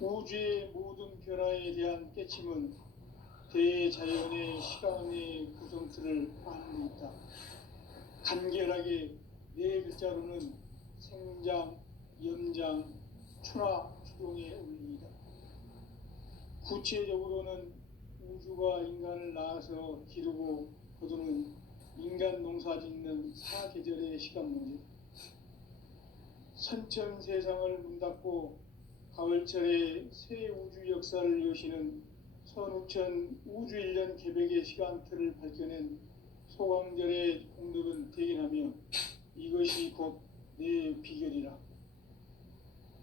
우주의 모든 변화에 대한 깨침은 대자연의 시간의 구성틀을 아는 데 있다. 간결하게 네 글자로는 생장, 연장, 추락, 추동의 원리이다. 구체적으로는 우주가 인간을 낳아서 기르고 거두는 인간 농사 짓는 사계절의 시간 문제, 선천 세상을 문닫고 가을철에 새 우주 역사를 여시는 선우천 우주일년 개백의 시간틀을 밝혀낸 소강절의 공덕은 대견하며 이것이 곧 내 비결이라.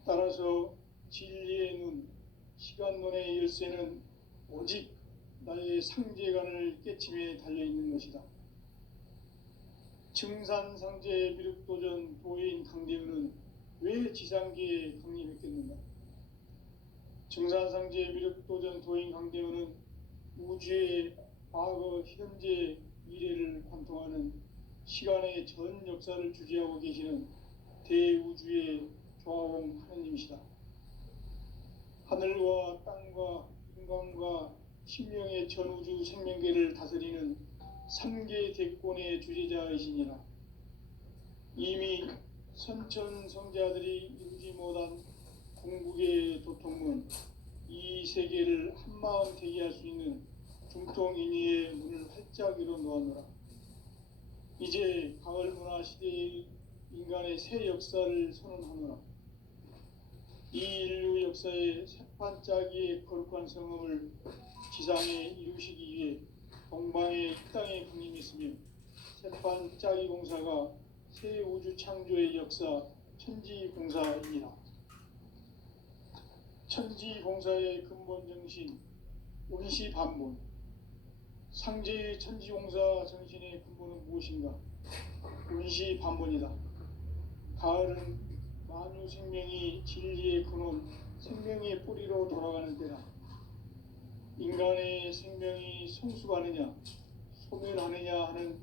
따라서 진리의 눈, 시간론의 열쇠는 오직 나의 상제관을 깨침에 달려있는 것이다. 증산상제 미륵도전 도인 강대우는 왜 지상계에 강림했겠는가? 증산상제 미륵도전 도인 강대우는 우주의 과거, 현재, 미래를 관통하는 시간의 전 역사를 주재하고 계시는 대우주의 조화공 하느님이시다. 하늘과 땅과 인간과 신명의 전우주 생명계를 다스리는 3계 대권의 주재자이시니라. 이미 선천성자들이 이루지 못한 궁극의 도통문, 이 세계를 한마음 되게 할 수 있는 중통인의의 문을 활짝 열어 놓았노라. 이제 가을 문화 시대의 인간의 새 역사를 선언하노라. 이 인류 역사의 새판짜기의 거룩한 성음을 지상에 이루시기 위해 동방의 땅에 강림했으며 새판짜기 공사가 새 우주 창조의 역사 천지공사이니라. 천지공사의 근본 정신 운시반본, 상제의 천지공사 정신의 근본은 무엇인가? 운시반본이다. 가을은 만유 생명이 진리의 근원, 생명의 뿌리로 돌아가는 때다. 인간의 생명이 성숙하느냐, 소멸하느냐 하는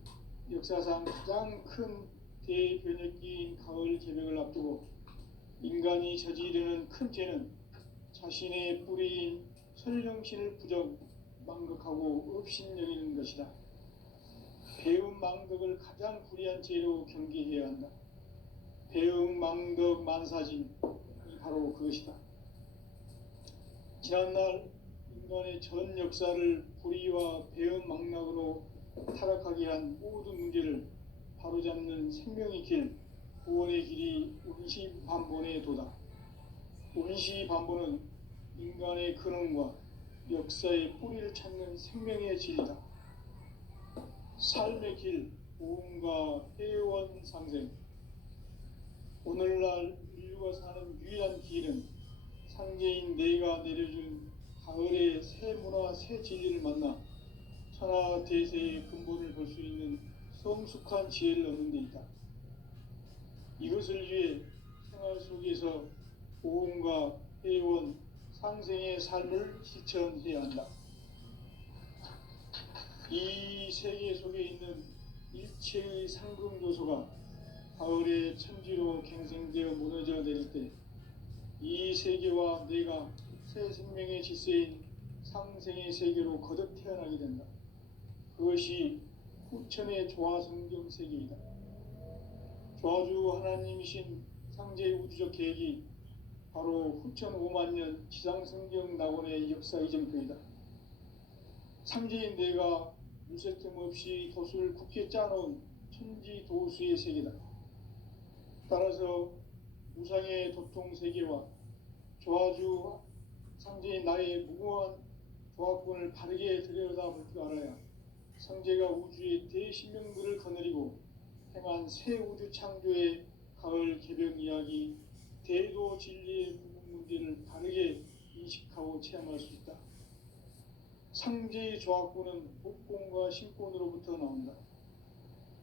역사상 가장 큰 대변혁기인 가을 개벽을 앞두고 인간이 저지르는 큰 죄는 자신의 뿌리인 설령신을 부정, 망극하고 업신여기는 것이다. 배움 망덕을 가장 불의한 죄로 경계해야 한다. 배움 망덕 만사진이 바로 그것이다. 지난날 인간의 전 역사를 불의와 배움 망락으로 타락하게 한 모든 문제를 바로잡는 생명의 길, 구원의 길이 운시반본의 도다. 운시반본은 인간의 근원과 역사의 뿌리를 찾는 생명의 진리다. 삶의 길, 보험과 회원 상생. 오늘날 인류가 사는 유일한 길은 상제인 내가 내려준 가을의 새 문화, 새 진리를 만나 천하 대세의 근본을 볼 수 있는 성숙한 지혜를 얻는 데 있다. 이것을 위해 생활 속에서 보험과 회원, 상생의 삶을 실천해야 한다. 이 세계 속에 있는 일체의 상금 요소가 가을의 천지로 갱생되어 무너져 내릴 때 이 세계와 내가 새 생명의 질서인 상생의 세계로 거듭 태어나게 된다. 그것이 후천의 조화성경 세계이다. 조화주 하나님이신 상제의 우주적 계획이 바로 후천 5만 년 지상성경 낙원의 역사 이정표이다. 상제인 내가 무쇠틈 없이 돛을 굳게 짜놓은 천지도수의 세계다. 따라서 무상의 도통 세계와 조화주 상제인 나의 무궁한 조화권을 바르게 들여다볼 줄 알아야 상제가 우주의 대신명들을 거느리고 행한 새 우주 창조의 가을 개벽 이야기, 대도 진리의 구분 문제를 바르게 인식하고 체험할 수 있다. 상제의 조화권은 복권과 신권으로부터 나온다.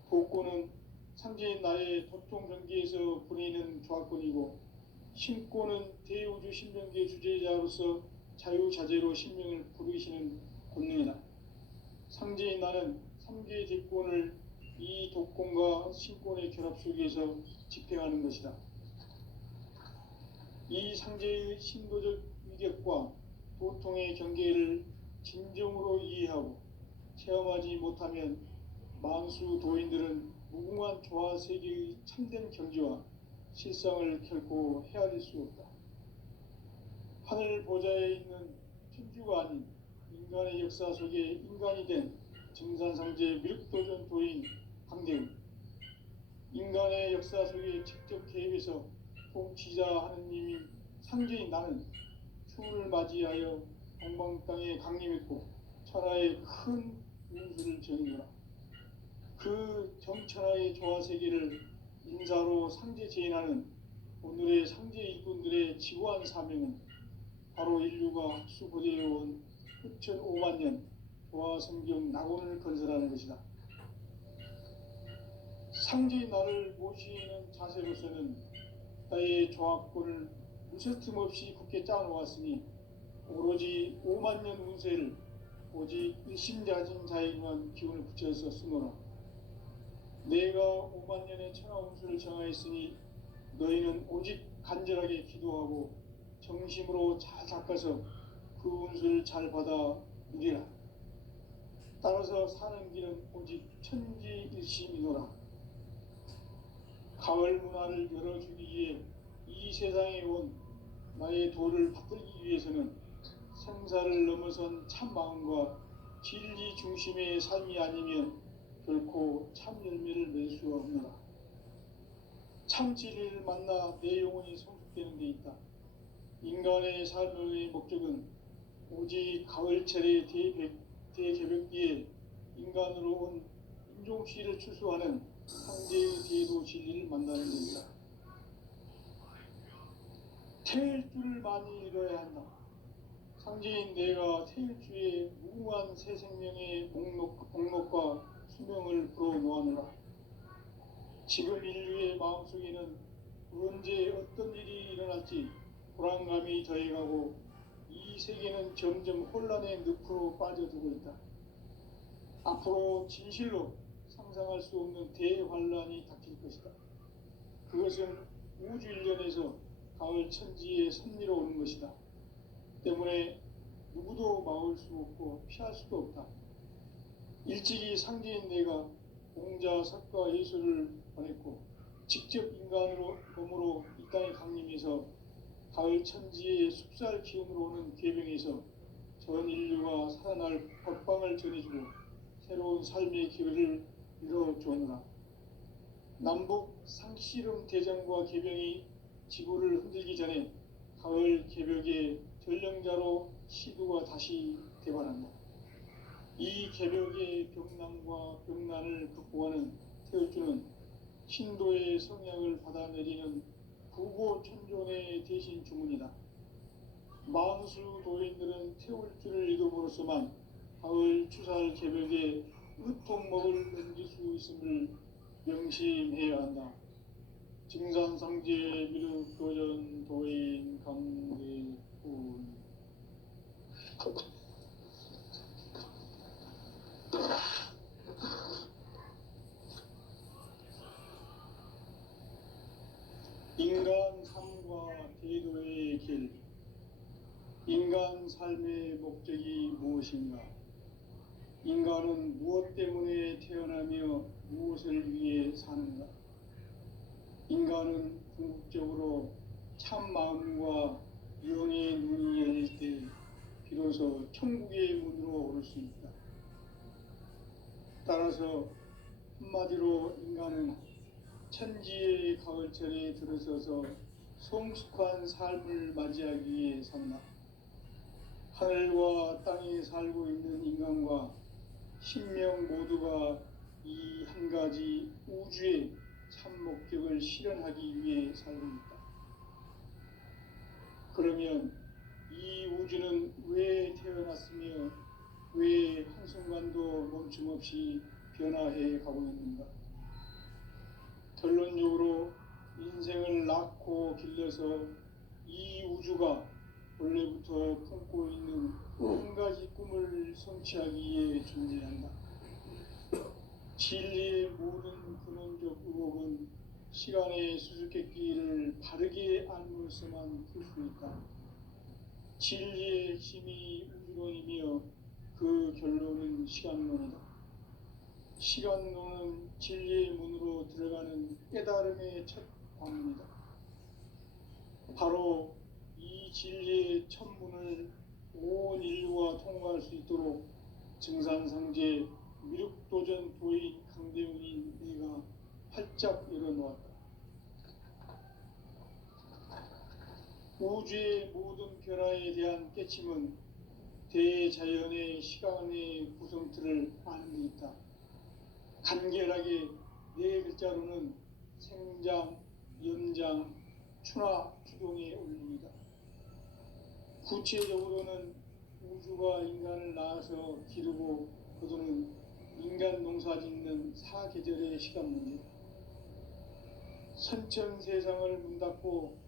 복권은 상제인 나의 도통 경계에서 보내는 조화권이고, 신권은 대우주 신명계 주제자로서 자유자재로 신명을 부르시는 권능이다. 상제인 나는 3개 대권을 이 독권과 신권의 결합 속에서 집행하는 것이다. 이 상제의 신도적 위력과 도통의 경계를 진정으로 이해하고 체험하지 못하면 만수 도인들은 무궁한 조화 세계의 참된 경지와 실상을 결코 헤아릴 수 없다. 하늘 보좌에 있는 천주가 아닌 인간의 역사 속에 인간이 된 증산상제 미륵도전 도인 강대우, 인간의 역사 속에 직접 개입해서 통치자 하느님이 상제인 나는 추운을 맞이하여 동방 땅에 강림했고 천하의 큰 운수를 전이노라. 그 정천하의 조화세계를 인사로 상제 제인하는 오늘의 상제 일꾼들의 지구한 사명은 바로 인류가 학수고대해온 흑천 5만 년 조화성경 낙원을 건설하는 것이다. 상제인 나를 모시는 자세로서는 나의 조화권을 무설틈 없이 굳게 짜놓았으니 오로지 5만 년 운세를 오직 일심자진 자에게만 기운을 붙여서 쓰노라. 내가 5만 년의 천하 운수를 정하였으니 너희는 오직 간절하게 기도하고 정심으로 잘 닦아서 그 운수를 잘 받아 누리라. 따라서 사는 길은 오직 천지일심이노라. 가을 문화를 열어주기 위해 이 세상에 온 나의 도를 받들기 위해서는 생사를 넘어선 참 마음과 진리 중심의 삶이 아니면 결코 참 열매를 맺을 수가 없노라. 참 진리를 만나 내 영혼이 성숙되는 데 있다. 인간의 삶의 목적은 오직 가을철의 대개벽기에 인간으로 온 인종씨를 출소하는 상제의 대도 진리를 만나는 데이다. 태일 줄을 많이 읽어야 한다. 상제인 내가 태일주의 무궁한 새 생명의 목록과 수명을 불어놓아노라. 지금 인류의 마음속에는 언제 어떤 일이 일어날지 불안감이 더해가고 이 세계는 점점 혼란의 늪으로 빠져들고 있다. 앞으로 진실로 상상할 수 없는 대환란이 닥칠 것이다. 그것은 우주 일련에서 가을 천지의 섭리로 오는 것이다. 때문에 누구도 막을 수 없고 피할 수도 없다. 일찍이 상제인 내가 공자, 석가, 예수를 보냈고 직접 인간으로 몸으로 이 땅에 강림해서 가을 천지의 숲살 기운으로 오는 계병에서 전 인류가 살아날 법방을 전해주고 새로운 삶의 기회를 이뤄주오노라. 남북 상씨름 대전과 계병이 지구를 흔들기 전에 가을 개벽의 전령자로 시두가 다시 대발한다. 이 개벽의 병남과 병난을 극복하는 태울주는 신도의 성향을 받아내리는 구고천존의 대신 주문이다. 만수 도인들은 태울주를 이름으로서만 가을 추살 개벽에 으통먹을 넘길 수 있음을 명심해야 한다. 증산상제 미륵도전 도인 강대훈. 인간 삶과 대도의 길. 인간 삶의 목적이 무엇인가? 인간은 무엇 때문에 태어나며 무엇을 위해 사는가? 인간은 궁극적으로 참 마음과 영의 눈이 열릴 때 비로소 천국의 문으로 오를 수 있다. 따라서 한마디로 인간은 천지의 가을철에 들어서서 성숙한 삶을 맞이하기 위해 산다. 하늘과 땅에 살고 있는 인간과 신명 모두가 이 한 가지 우주의 참 목적을 실현하기 위해 살고 있다. 그러면 이 우주는 왜 태어났으며 왜 한순간도 멈춤없이 변화해 가고 있는가? 결론적으로 인생을 낳고 길러서 이 우주가 원래부터 품고 있는 한 가지 꿈을 성취하기 위해 존재한다. 진리의 모든 근원적 의혹은 시간의 수수께끼를 바르게 알므로서만 풀 수 있다. 진리의 핵심이 우주론이며 그 결론은 시간론이다. 시간론은 진리의 문으로 들어가는 깨달음의 첫 관문이다. 바로 이 진리의 첫 문을 온 인류가 통과할 수 있도록 증산상제 미륵도전 도인 강대훈인 내가 활짝 열어놓았다. 우주의 모든 변화에 대한 깨침은 대자연의 시간의 구성틀을 아는 데 있다. 간결하게 네 글자로는 생장, 연장, 추나 추동의 원리이다. 구체적으로는 우주가 인간을 낳아서 기르고 거두는 인간 농사 짓는 사계절의 시간 문제다. 선천 세상을 문닫고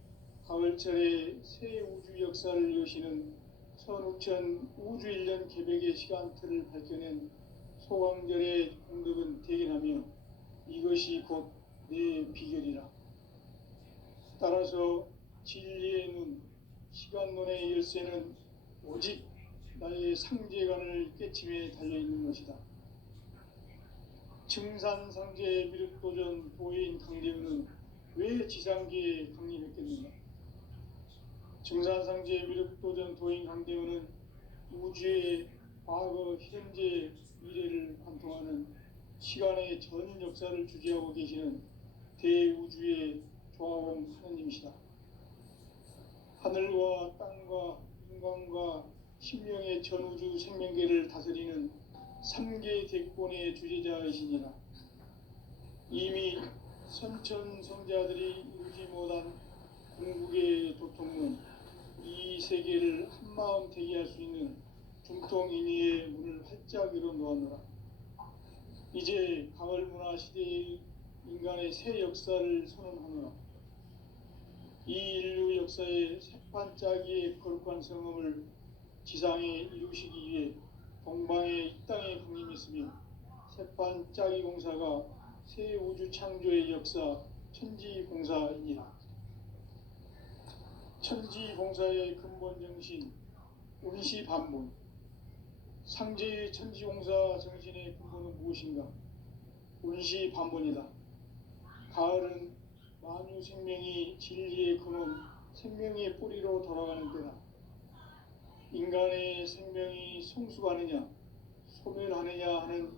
가을철에 새 우주 역사를 여시는 선우천 우주 1년 개백의 시간틀을 밝혀낸 소강절의 공덕은 대견하며 이것이 곧 내 비결이라. 따라서 진리의 눈, 시간론의 열쇠는 오직 나의 상제관을 깨침에 달려있는 것이다. 증산상제 미륵도전 도인 강대훈은 왜 지상계에 강림했겠는가? 증산상제 미륵도전 도인 강대훈은 우주의 과거, 현재, 미래를 관통하는 시간의 전 역사를 주재하고 계시는 대우주의 조화원 하나님이시다. 하늘과 땅과 인간과 신명의 전우주 생명계를 다스리는 3개 대권의 주재자이시니라. 이미 선천성자들이 이루지 못한 궁극의 도통은 이 세계를 한마음 되게 할 수 있는 중통인의의 문을 활짝 열어놓았노라. 이제 가을문화 시대의 인간의 새 역사를 선언하노라. 이 인류 역사의 새반짝이의 거룩한 성음을 지상에 이루시기 위해 동방의 이 땅에 강림했으며 새반짝이 공사가 새 우주 창조의 역사 천지공사이니라. 천지공사의 근본 정신 운시반본. 상제의 천지공사 정신의 근본은 무엇인가? 운시반본이다. 가을은 만유 생명이 진리의 근원, 생명의 뿌리로 돌아가는 때다. 인간의 생명이 성숙하느냐, 소멸하느냐 하는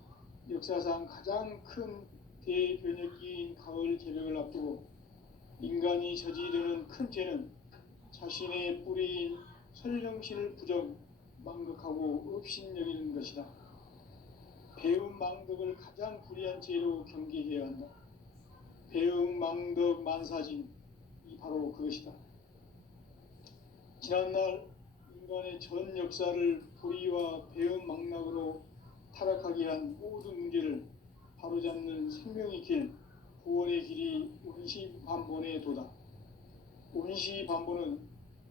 역사상 가장 큰 대변혁기인 가을 개벽을 앞두고 인간이 저지르는 큰 죄는 자신의 뿌리인 설령신을 부정, 망덕하고 업신여기는 것이다. 배움 망덕을 가장 불의한 죄로 경계해야 한다. 배움 망덕 만사진이 바로 그것이다. 지난날 인간의 전 역사를 불의와 배움 망락으로 타락하게 한 모든 문제를 바로잡는 생명의 길, 구원의 길이 운시반본의 도다. 운시반본은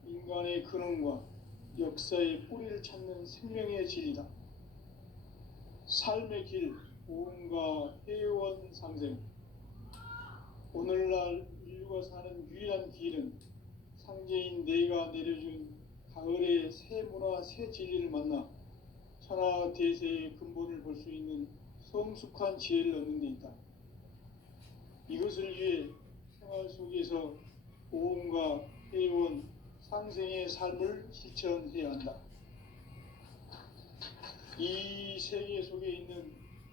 인간의 근원과 역사의 뿌리를 찾는 생명의 진리다. 삶의 길, 보험과 회원 상생. 오늘날 인류가 사는 유일한 길은 상제인 내가 내려준 가을의 새 문화, 새 진리를 만나 천하 대세의 근본을 볼 수 있는 성숙한 지혜를 얻는 데 있다. 이것을 위해 생활 속에서 보험과 회원, 상생의 삶을 실천해야 한다. 이 세계 속에 있는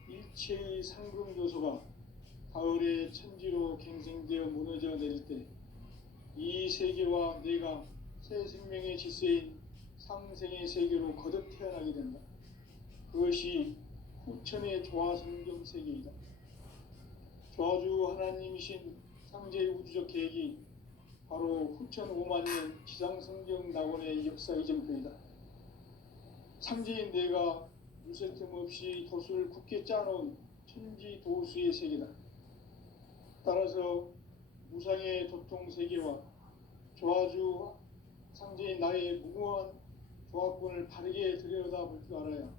일체의 상금 요소가 가을의 천지로 갱생되어 무너져 내릴 때 이 세계와 내가 새 생명의 질서인 상생의 세계로 거듭 태어나게 된다. 그것이 후천의 조화성경 세계이다. 조화주 하나님이신 상제의 우주적 계획이 바로 후천 5만년 지상성경 낙원의 역사 이전표이다. 상제인 내가 물새 틈 없이 도수를 굳게 짜놓은 천지도수의 세계다. 따라서 무상의 도통 세계와 조화주 상제인 나의 무궁한 조합권을 바르게 들여다볼 줄 알아야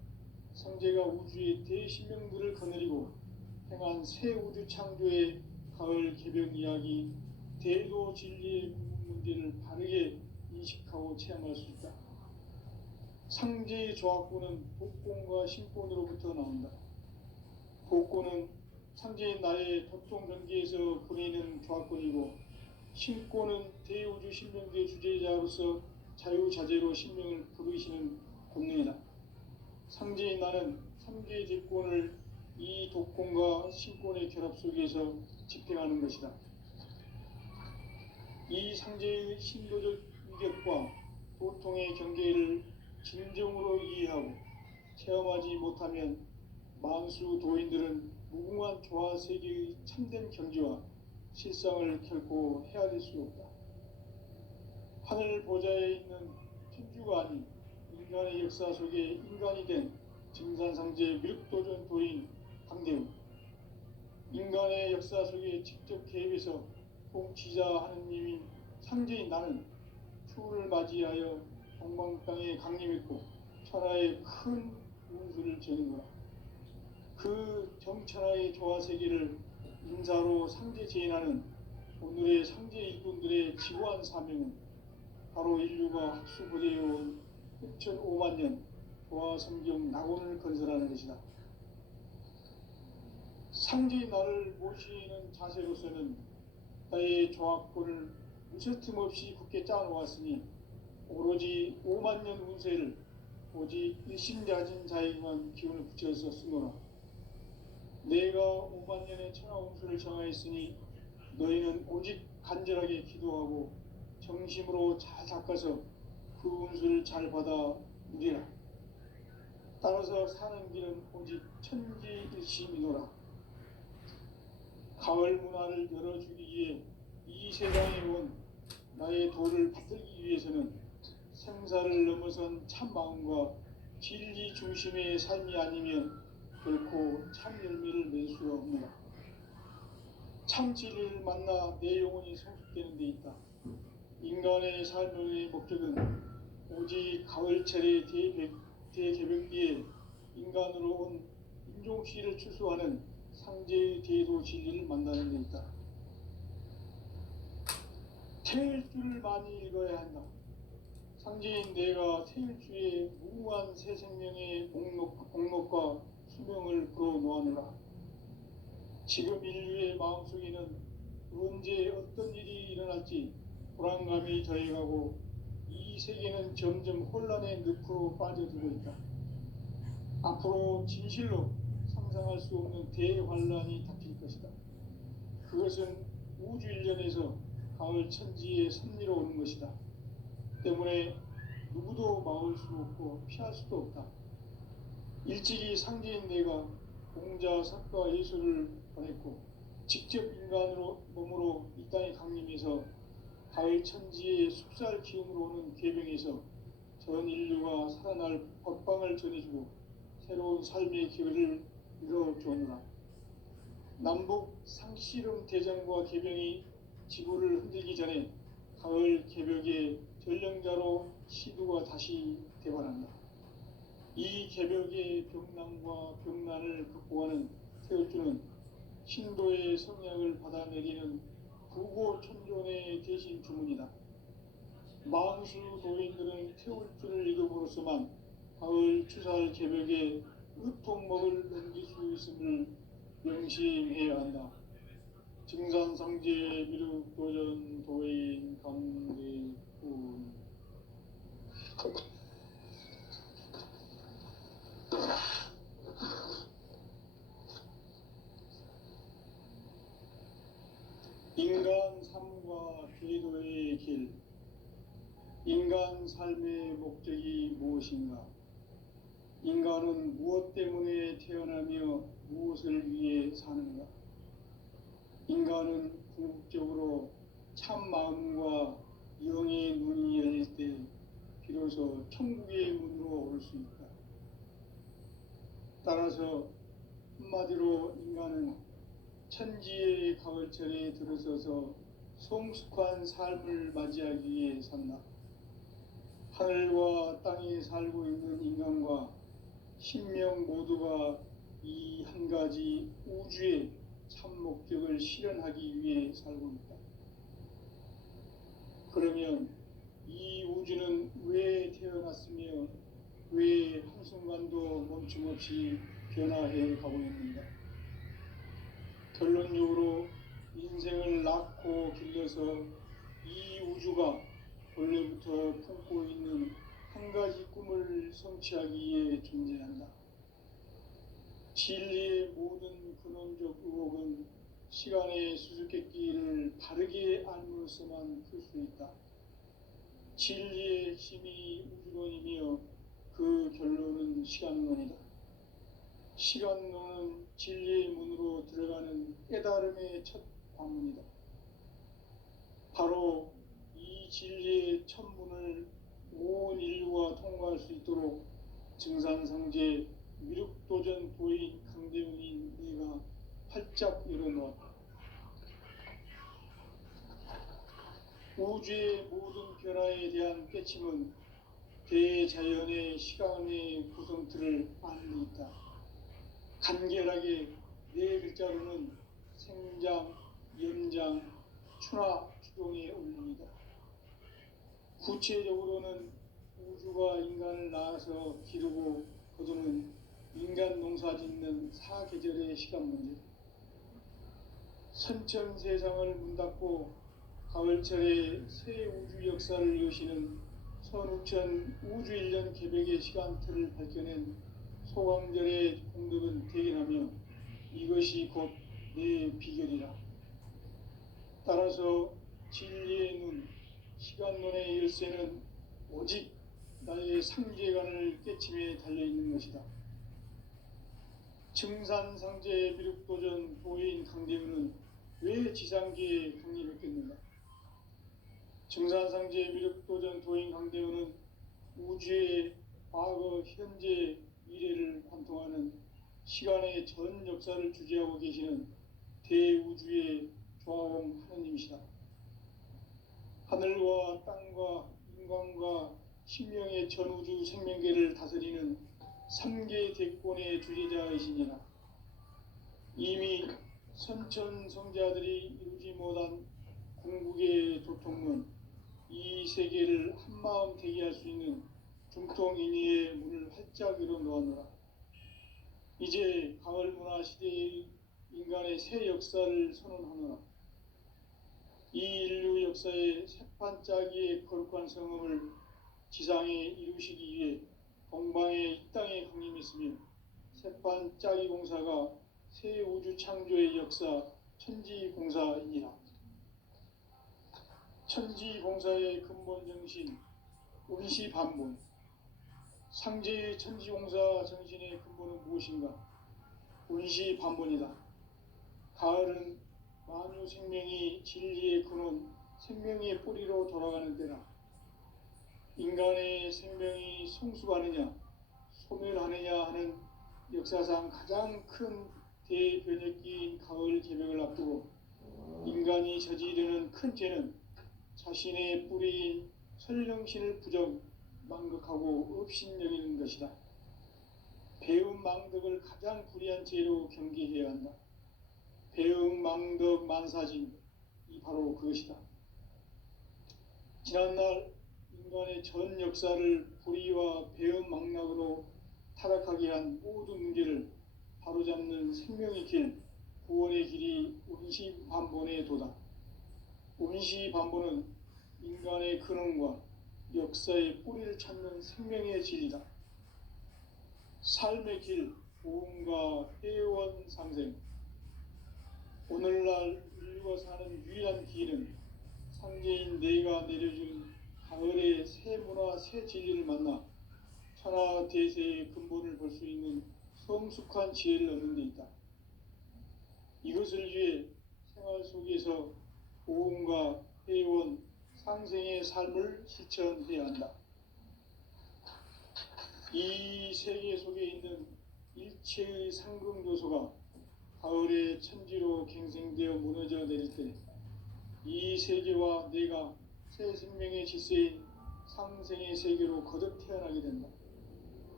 상제가 우주의 대신명들을 거느리고 행한 새 우주 창조의 가을 개벽 이야기, 대도 진리의 문제를 바르게 인식하고 체험할 수 있다. 상제의 조합구는 복권과 신권으로부터 나온다. 복권은 상제의 나의 도통 경계에서 보내는 조합권이고, 신권은 대우주 신명대 주제자로서 자유자재로 신명을 부르시는 권능이다. 상제의 나는 3개의 제권을 이 독권과 신권의 결합 속에서 집행하는 것이다. 이 상제의 신도적 위력과 도통의 경계를 진정으로 이해하고 체험하지 못하면 만수 도인들은 무궁한 조화 세계의 참된 경지와 실상을 결코 헤아릴 수 없다. 하늘 보좌에 있는 천주가 아닌 인간의 역사 속에 인간이 된 증산상제 미륵도전 도인 강대우, 인간의 역사 속에 직접 개입해서 통치자 하느님인 상제인 나는 추후를 맞이하여 동방땅에 강림했고 천하의 큰 운수를 저는 거라. 그 정천하의 조화세계를 인사로 상제 제인하는 오늘의 상제 일꾼들의 지고한 사명은 바로 인류가 학수부대해온 6,500만 년 조화성경 낙원을 건설하는 것이다. 상제의 나를 모시는 자세로서는 나의 조합권을 무쇠틈 없이 굳게 짜놓았으니 오로지 5만 년 운세를 오직 일심자진 자에게만 기운을 붙여서 쓰노라. 내가 5만 년의 천하 운수를 정하였으니 너희는 오직 간절하게 기도하고 정심으로 잘 닦아서 그 운수를 잘 받아 누리라. 따라서 사는 길은 오직 천지일심이노라. 가을 문화를 열어주기 위해 이 세상에 온 나의 도를 받들기 위해서는 생사를 넘어선 참 마음과 진리 중심의 삶이 아니면 결코 참 열매를 맺을 수가 없노라. 참 진리를 만나 내 영혼이 성숙되는 데 있다. 인간의 삶의 목적은 오직 가을철의 대개벽기에 인간으로 온 인종씨를 추수하는 상제의 대도 진리를 만나는 데 있다. 태일주를 많이 읽어야 한다. 상제인 내가 태일주의 무궁한 새 생명의 목록과 수명을 불어놓아노라. 지금 인류의 마음속에는 언제 어떤 일이 일어날지 불안감이 더해가고 이 세계는 점점 혼란의 늪으로 빠져들고 있다. 앞으로 진실로 상상할 수 없는 대환란이 닥칠 것이다. 그것은 우주 일련에서 가을 천지의 섭리로 오는 것이다. 때문에 누구도 막을 수 없고 피할 수도 없다. 일찍이 상제인 내가 공자, 석가, 예수를 보냈고 직접 인간으로 몸으로 이 땅에 강림해서 가을 천지의 숲살 기운으로 오는 계병에서 전 인류가 살아날 법방을 전해주고 새로운 삶의 기회를 이뤄주오노라. 남북 상씨름 대전과 계병이 지구를 흔들기 전에 가을 개벽의 전령자로 시두가 다시 대발한다. 이 개벽의 병난과 병난을 극복하는 태울주는 신도의 성약을 받아내리는 부고천존의 대신 주문이다. 만수 도인들은 태울주를 읽음으로써만 가을 추살 개벽에 의통목을 넘길 수 있음을 명심해야 한다. 증산상제 미륵도전 도인 강대훈. 인간 삶과 계도의 길. 인간 삶의 목적이 무엇인가? 인간은 무엇 때문에 태어나며 무엇을 위해 사는가? 인간은 궁극적으로 참 마음과 영의 눈이 열릴 때 비로소 천국의 문으로 올 수 있다. 따라서 한마디로 인간은 천지의 가을철에 들어서서 성숙한 삶을 맞이하기 위해 산다. 하늘과 땅에 살고 있는 인간과 신명 모두가 이 한 가지 우주의 참 목적을 실현하기 위해 살고 있다. 그러면 이 우주는 왜 태어났으며 왜 한순간도 멈춤없이 변화해 가고 있는가? 결론적으로 인생을 낳고 길러서 이 우주가 원래부터 품고 있는 한 가지 꿈을 성취하기 위해 존재한다. 진리의 모든 근원적 의혹은 시간의 수수께끼를 바르게 알므로서만 풀 수 있다. 진리의 핵심이 우주론이며 그 결론은 시간론이다. 시간론은 진리의 문으로 들어가는 깨달음의 첫 관문이다. 바로 이 진리의 첫 문을 온 인류가 통과할 수 있도록 증산상제 미륵도전 도인 강대훈인 내가 활짝 열어놓았다. 우주의 모든 변화에 대한 깨침은 대자연의 시간의 구성틀을 아는 데 있다. 간결하게 네 글자로는 생장, 연장, 추나 추동의 운명이다. 구체적으로는 우주가 인간을 낳아서 기르고 거두는 인간 농사 짓는 사계절의 시간 문제. 선천 세상을 문 닫고 가을철에 새 우주 역사를 여시는 선우천 우주일년 개백의 시간틀을 밝혀낸 소강절의 공덕은 대견하며 이것이 곧 내 비결이라. 따라서 진리의 눈, 시간론의 열쇠는 오직 나의 상제관을 깨침에 달려있는 것이다. 증산상제 미륵도전 도인 강대훈은 왜 지상계에 강림했겠는가? 증산상제 미륵도전 도인 강대훈은 우주의 과거, 현재, 미래를 관통하는 시간의 전 역사를 주재하고 계시는 대우주의 조화원 하느님이시다. 하늘과 땅과 인간과 신명의 전우주 생명계를 다스리는 3계 대권의 주재자이시니라. 이미 선천성자들이 이루지 못한 궁극의 도통문, 이 세계를 한마음 되게 할 수 있는 중통인의의 문을 활짝 열어놓았노라. 이제 가을문화 시대의 인간의 새 역사를 선언하노라. 이 인류 역사의 새판짜기의 거룩한 성음을 지상에 이루시기 위해 동방의 이 땅에 강림했으며 새판짜기 공사가 새 우주 창조의 역사 천지공사이니라. 천지공사의 근본 정신 운시반본. 상제의 천지공사 정신의 근본은 무엇인가? 운시반본이다. 가을은 만유 생명이 진리의 근원, 생명의 뿌리로 돌아가는 때라. 인간의 생명이 성숙하느냐, 소멸하느냐 하는 역사상 가장 큰 대변혁기인 가을 개벽을 앞두고 인간이 저지르는 큰 죄는 자신의 뿌리인 설령신을 부정, 망극하고 업신여기는 것이다. 배움 망덕을 가장 불의한 죄로 경계해야 한다. 배움 망덕 만사진, 이 바로 그것이다. 지난날 인간의 전 역사를 불의와 배움 망락으로 타락하게 한 모든 문제를 바로잡는 생명의 길, 구원의 길이 운시반본의 도다. 운시반본은 인간의 근원과 역사의 뿌리를 찾는 생명의 진리다. 삶의 길, 보험과 회원 상생. 오늘날 인류가 사는 유일한 길은 상제인 내가 내려준 가을의 새 문화, 새 진리를 만나 천하 대세의 근본을 볼 수 있는 성숙한 지혜를 얻는 데 있다. 이것을 위해 생활 속에서 보험과 회원, 상생의 삶을 실천해야 한다. 이 세계 속에 있는 일체의 상극 요소가 가을의 천지로 갱생되어 무너져 내릴 때 이 세계와 내가 새 생명의 질서인 상생의 세계로 거듭 태어나게 된다.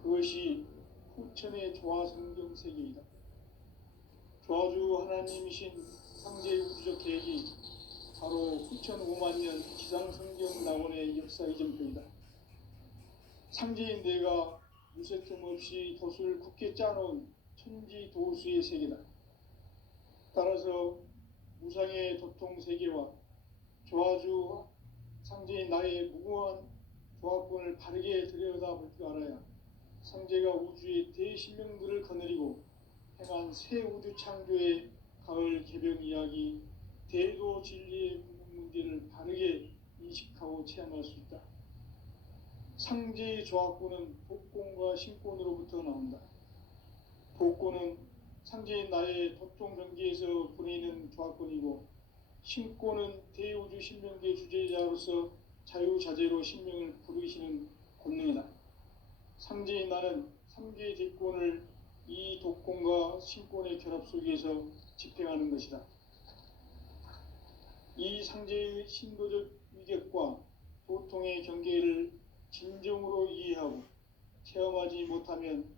그것이 후천의 조화성경 세계이다. 조화주 하나님이신 상제의 우주적 계획이 바로 후천 5만년 지상성경 낙원의 역사 이정표이다. 상제인 내가 무쇠틈 없이 돛을 굳게 짜놓은 천지도수의 세계다. 따라서 무상의 도통 세계와 조화주 상제인 나의 무궁한 조합권을 바르게 들여다볼 줄 알아야 상제가 우주의 대신명들을 거느리고 행한 새 우주 창조의 가을 개벽 이야기, 대도 진리의 문제를 바르게 인식하고 체험할 수 있다. 상제의 조합권은 복권과 신권으로부터 나온다. 복권은 상제인 나의 도통 경계에서 보내는 조합권이고, 신권은 대우주 신명계 주제자로서 자유자재로 신명을 부르시는 권능이다. 상제인 나는 3개의 대권을 이 독권과 신권의 결합 속에서 집행하는 것이다. 이 상제의 신도적 위격과 도통의 경계를 진정으로 이해하고 체험하지 못하면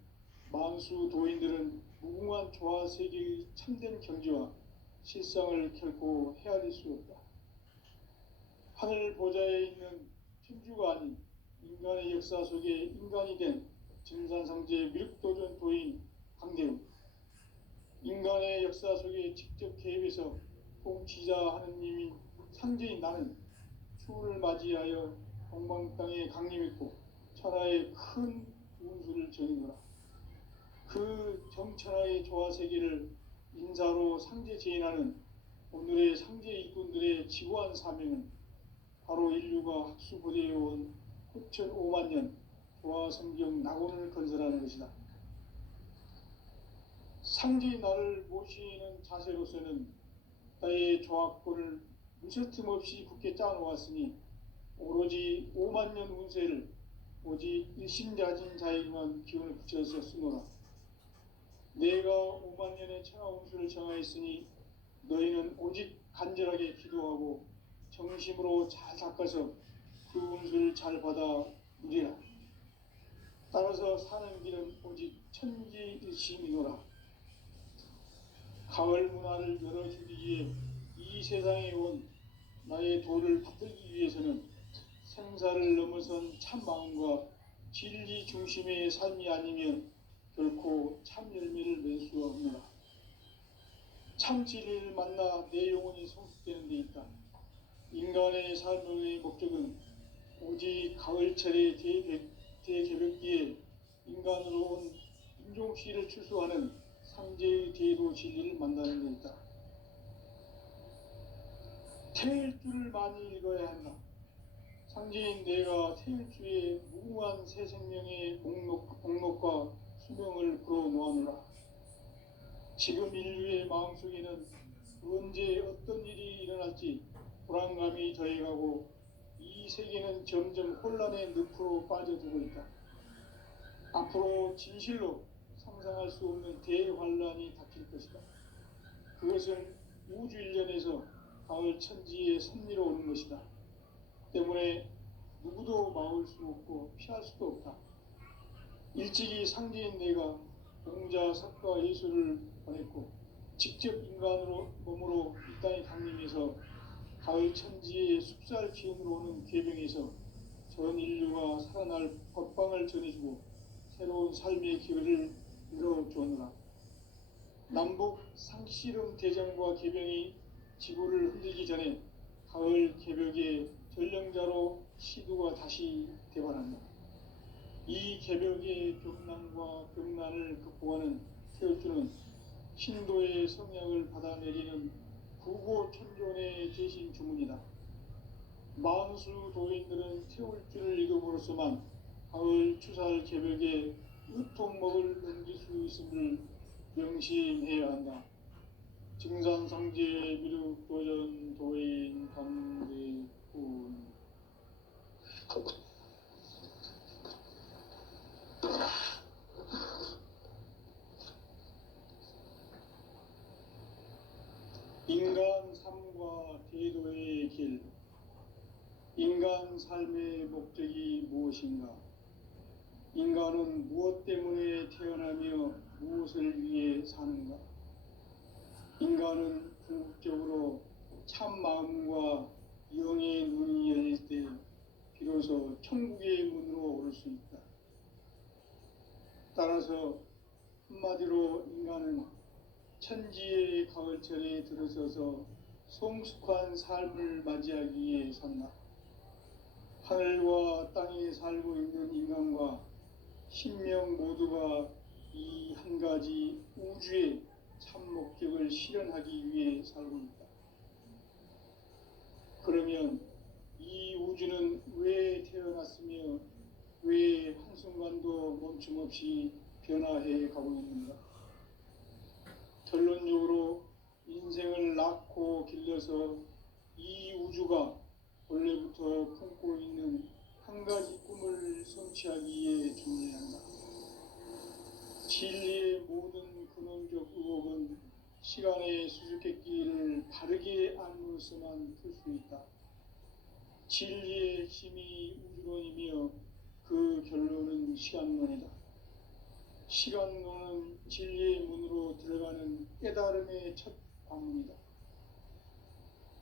만수 도인들은 무궁한 조화 세계의 참된 경지와 실상을 결코 헤아릴 수 없다. 하늘 보좌에 있는 천주가 아닌 인간의 역사 속에 인간이 된 증산상제 미륵도전 도인 강대웅, 인간의 역사 속에 직접 개입해서 통치자 하느님인 상제인 나는 추운을 맞이하여 동방땅에 강림했고 천하의 큰 운수를 전이노라. 그 정천하의 조화세계를 인사로 상제 제인하는 오늘의 상제 일꾼들의 지고한 사명은 바로 인류가 학수부대해온 9,500만 년 조화성경 낙원을 건설하는 것이다. 상제인 나를 모시는 자세로서는 나의 조합권을 무쇠틈 없이 굳게 짜놓았으니 오로지 5만 년 운세를 오직 일심자진 자에게만 기운을 붙여서 쓰노라. 내가 5만 년의 천하 운수를 정하였으니 너희는 오직 간절하게 기도하고 정심으로 잘 닦아서 그 운수를 잘 받아 누리라. 따라서 사는 길은 오직 천지일심이노라. 가을 문화를 열어주기 위해 이 세상에 온 나의 도를 받들기 위해서는 생사를 넘어선 참 마음과 진리 중심의 삶이 아니면 결코 참 열매를 맺을 수 없노라. 참 진리를 만나 내 영혼이 성숙되는 데 있다. 인간의 삶의 목적은 오직 가을철의 대개벽기에 인간으로 온 인종씨를 출소하는 상제의 대도 진리를 만나는 데 있다. 태일주를 많이 읽어야 한다. 상제인 내가 태일주의 무궁한 새 생명의 목록과 수명을 불어놓아노라. 지금 인류의 마음속에는 언제 어떤 일이 일어날지 불안감이 더해가고 이 세계는 점점 혼란의 늪으로 빠져들고 있다. 앞으로 진실로 상상할 수 없는 대환란이 닥칠 것이다. 그것은 우주 일련에서 가을 천지의 섭리로 오는 것이다. 때문에 누구도 막을 수 없고 피할 수도 없다. 일찍이 상제인 내가 공자, 석가, 예수를 보냈고 직접 인간으로 몸으로 이 땅에 강림해서 가을 천지의 숲살 기운으로 오는 궤병에서 전 인류가 살아날 법방을 전해주고 새로운 삶의 기회를 열어주었노라. 남북 상씨름 대전과 개병이 지구를 흔들기 전에 가을 개벽의 전령자로 시두가 다시 대발한다. 이 개벽의 벽난과 벽난을 극복하는 태울주는 신도의 성약을 받아내리는 부고천존의 제신 주문이다. 만수 도인들은 태울주를 읽음으로써만 가을 추살 개벽의 으통먹을 넘길 수 있음을 명심해야 한다. 증산상제 미륵도전 도인 강대훈. 인간 삶과 대도의 길. 인간 삶의 목적이 무엇인가? 인간은 무엇 때문에 태어나며 무엇을 위해 사는가? 인간은 궁극적으로 참 마음과 영의 눈이 열릴 때 비로소 천국의 문으로 오를 수 있다. 따라서 한마디로 인간은 천지의 가을철에 들어서서 성숙한 삶을 맞이하기 위해 산다. 하늘과 땅에 살고 있는 인간과 신명 모두가 이 한 가지 우주의 참 목적을 실현하기 위해 살고 있다. 그러면 이 우주는 왜 태어났으며 왜 한순간도 멈춤없이 변화해 가고 있는가? 결론적으로 인생을 낳고 길러서 이 우주가 원래부터 품고 있는 한 가지 꿈을 성취하기 위해 존재한다. 진리의 모든 근원적 의혹은 시간의 수수께끼를 바르게 알므로서만 풀 수 있다. 진리의 핵심이 우주론이며 그 결론은 시간론이다. 시간론은 진리의 문으로 들어가는 깨달음의 첫 관문이다.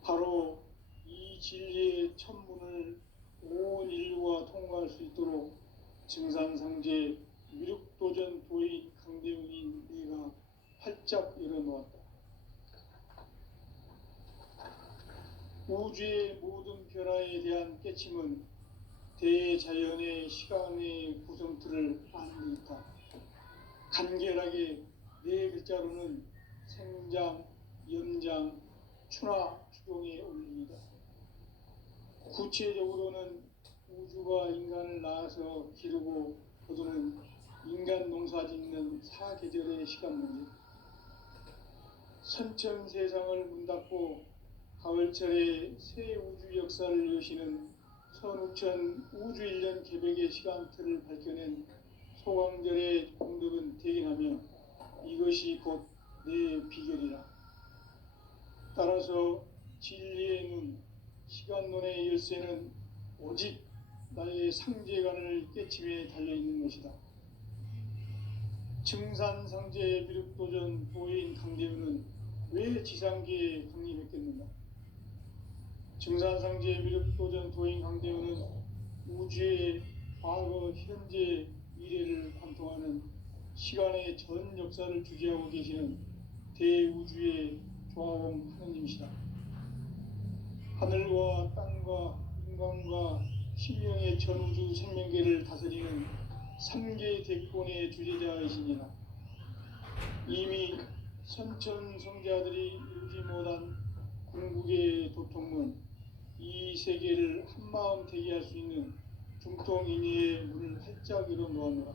바로 이 진리의 첫 문을 온 인류가 통과할 수 있도록 증산상제 미륵도전 도인 강대웅인 내가 활짝 열어놓았다. 우주의 모든 변화에 대한 깨침은 대자연의 시간의 구성틀을 아는 듯하다. 간결하게 네 글자로는 생장, 연장, 추나 추동에 올립니다. 구체적으로는 우주가 인간을 낳아서 기르고 거두는 인간 농사 짓는 사계절의 시간 문제. 선천 세상을 문 닫고 가을철에 새 우주 역사를 여시는 선우천 우주 1년 개백의 시간틀을 밝혀낸 소강절의 공덕은 대견하며 이것이 곧 내 비결이라. 따라서 진리의 눈, 시간론의 열쇠는 오직 나의 상제관을 깨침에 달려있는 것이다. 증산상제 미륵도전 도인 강대우는 왜 지상계에 강림했겠는가? 증산상제 미륵도전 도인 강대우는 우주의 과거, 현재, 미래를 관통하는 시간의 전 역사를 주재하고 계시는 대우주의 조화공 하느님이시다. 하늘과 땅과 인간과 신명의 전우주 생명계를 다스리는 3개 대권의 주제자이시니라. 이미 선천성자들이 이루지 못한 궁극의 도통문, 이 세계를 한마음 되게 할 수 있는 중통인의의 문을 활짝 열어놓았노라.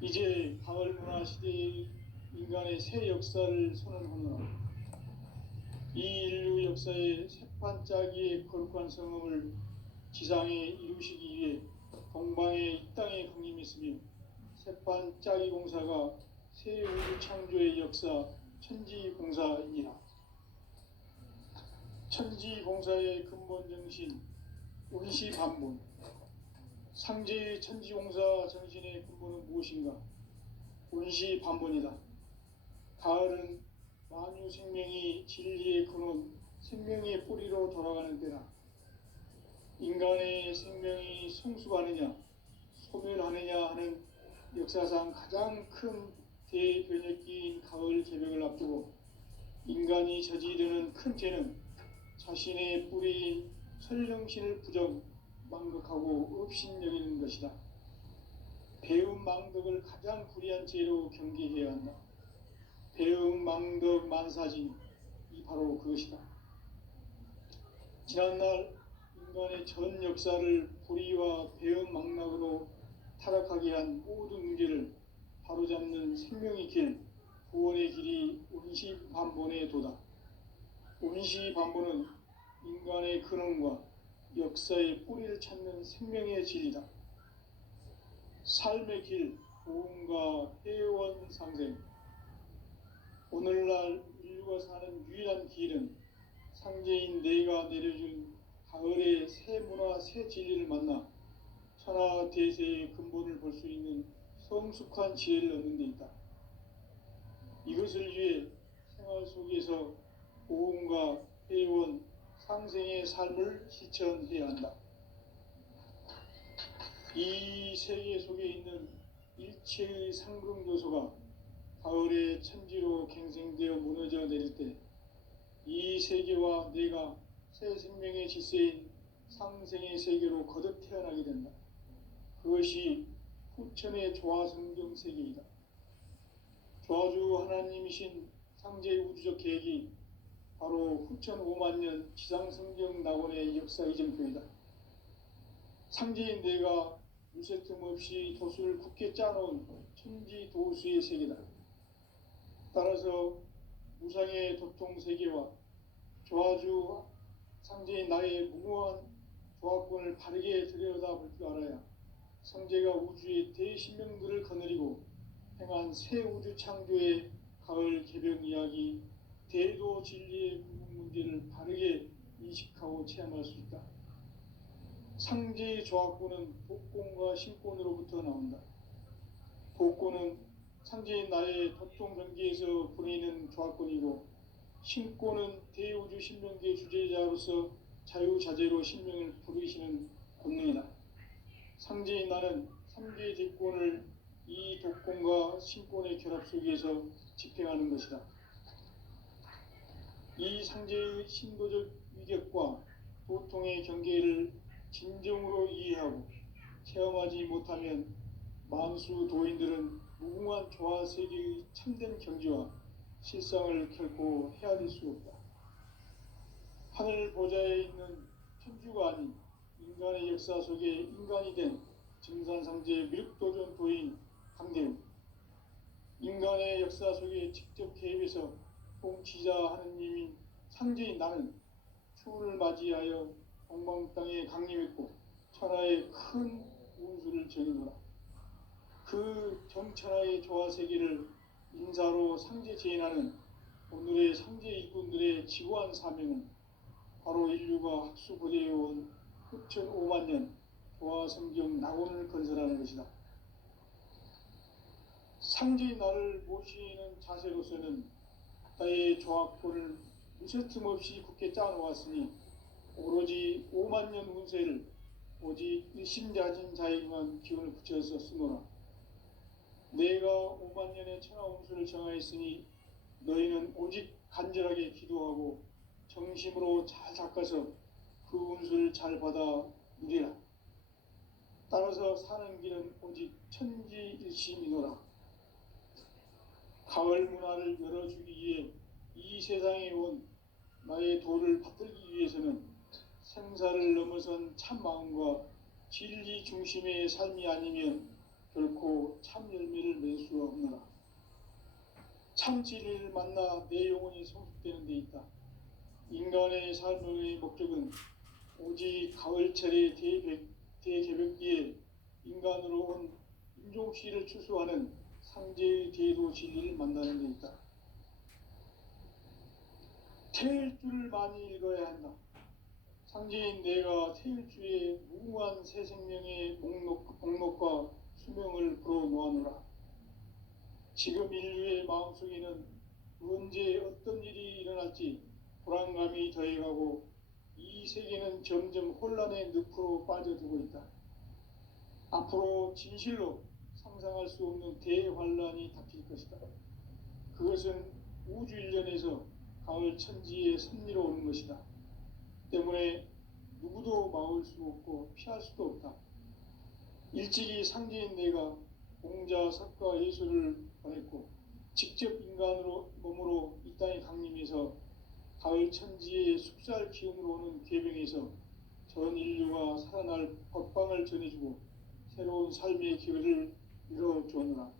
이제 가을 문화 시대의 인간의 새 역사를 선언하노라. 이 인류 역사의 새판짜기의 거룩한 성음을 지상에 이루시기 위해 동방의 이 땅에 강림했으며 새판짜기 공사가 새 우주 창조의 역사 천지공사이니라. 천지공사의 근본 정신 운시반본. 상제의 천지공사 정신의 근본은 무엇인가? 운시반본이다. 가을은 만유 생명이 진리의 근원, 생명의 뿌리로 돌아가는 때라. 인간의 생명이 성숙하느냐, 소멸하느냐 하는 역사상 가장 큰 대변혁기인 가을 개벽을 앞두고 인간이 저지르는 큰 죄는 자신의 뿌리인 설령신을 부정, 망극하고 업신여기는 것이다. 배움 망덕을 가장 불의한 죄로 경계해야 한다. 배움 망덕 만사진, 이 바로 그것이다. 지난날 인간의 전 역사를 불의와 배움 망락으로 타락하게 한 모든 문제를 바로잡는 생명의 길, 구원의 길이 운시반본의 도다. 운시반본은 인간의 근원과 역사의 뿌리를 찾는 생명의 진리다. 삶의 길, 보험과 회원 상생. 오늘날 인류가 사는 유일한 길은 상제인 내가 내려준 가을의 새 문화, 새 진리를 만나 천하대세의 근본을 볼 수 있는 성숙한 지혜를 얻는 데 있다. 이것을 위해 생활 속에서 보험과 회원, 상생의 삶을 실천해야 한다. 이 세계 속에 있는 일체의 상승요소가 가을의 천지로 갱생되어 무너져 내릴 때 이 세계와 내가 새 생명의 질서인 상생의 세계로 거듭 태어나게 된다. 그것이 후천의 조화성경 세계이다. 조화주 하나님이신 상제의 우주적 계획이 바로 후천 5만 년 지상성경 낙원의 역사 이정표이다. 상제인 내가 유세 틈 없이 도수를 굳게 짜놓은 천지 도수의 세계다. 따라서 무상의 도통 세계와 조화주 상제인 나의 무모한 조화권을 바르게 들여다볼 줄 알아야 성제가 우주의 대신명들을 거느리고 행한 새 우주 창조의 가을 개벽 이야기, 대도 진리의 궁극 문제를 바르게 인식하고 체험할 수 있다. 상제의 조화권은 복권과 신권으로부터 나온다. 복권은 상제인 나의 도통 전기에서 보내는 조화권이고, 신권은 대우주 신명계의 주제자로서 자유자재로 신명을 부르시는 권능이다. 상제인 나는 3개의 대권을 이 독권과 신권의 결합 속에서 집행하는 것이다. 이 상제의 신도적 위격과 도통의 경계를 진정으로 이해하고 체험하지 못하면 만수 도인들은 무궁한 조화 세계의 참된 경지와 실상을 결코 헤아릴 수 없다. 하늘 보좌에 있는 천주가 아닌 인간의 역사 속에 인간이 된 증산상제 미륵도전 도인 강대우, 인간의 역사 속에 직접 개입해서 통치자 하느님인 상제인 나는 추운을 맞이하여 동방 땅에 강림했고 천하의 큰 운수를 정해노라. 그 정천하의 조화세계를 인사로 상제 제인하는 오늘의 상제 일꾼들의 지고한 사명은 바로 인류가 학수고대해온 후천 5만 년 조화성경 낙원을 건설하는 것이다. 상제인 나를 모시는 자세로서는 나의 조화권을 무쇠틈 없이 굳게 짜놓았으니 오로지 5만 년 운세를 오직 일심자진 자에게만 기운을 붙여서 쓰노라. 내가 5만 년의 천하 운수를 정하였으니 너희는 오직 간절하게 기도하고 정심으로 잘 닦아서 그 운수를 잘 받아 누리라. 따라서 사는 길은 오직 천지일심이노라. 가을 문화를 열어주기 위해 이 세상에 온 나의 도를 받들기 위해서는 생사를 넘어선 참 마음과 진리 중심의 삶이 아니면 결코 참 열매를 맺을 수 없노라. 참 진리를 만나 내 영혼이 성숙되는 데 있다. 인간의 삶의 목적은 오직 가을철의 대개벽기에 인간으로 온 인종시를 추수하는 상제의 대도 진리를 만나는 데 있다. 태일주를 많이 읽어야 한다. 상제인 내가 태일주의 무궁한 새 생명의 목록과 수명을 불어놓아노라. 지금 인류의 마음속에는 언제 어떤 일이 일어날지 불안감이 더해가고 이 세계는 점점 혼란의 늪으로 빠져들고 있다. 앞으로 진실로 상상할 수 없는 대환란이 닥칠 것이다. 그것은 우주 일련에서 가을 천지의 섭리로 오는 것이다. 때문에 누구도 막을 수 없고 피할 수도 없다. 일찍이 상제인 내가 공자, 석가, 예수를 보냈고 직접 인간으로 몸으로 이 땅에 강림해서 가을 천지의 숙살 기운으로 오는 괴병에서 전 인류가 살아날 법방을 전해주고 새로운 삶의 기회를 이뤄주었노라.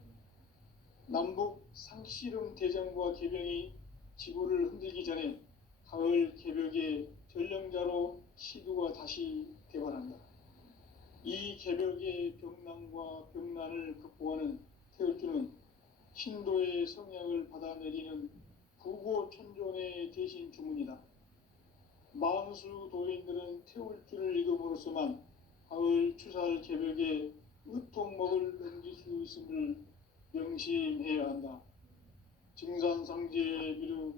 남북 상씨름 대전과 개병이 지구를 흔들기 전에 가을 개벽의 전령자로 시두가 다시 대발한다. 이 개벽의 병난과 병난을 극복하는 태울주는 신도의 성약을 받아내리는 부고천존의 대신 주문이다. 만수 도인들은 태울주를 읽음으로써만 가을 추살 개벽의 의통목을 넘길 수 있음을 명심해야 한다. 증산상제의 미륵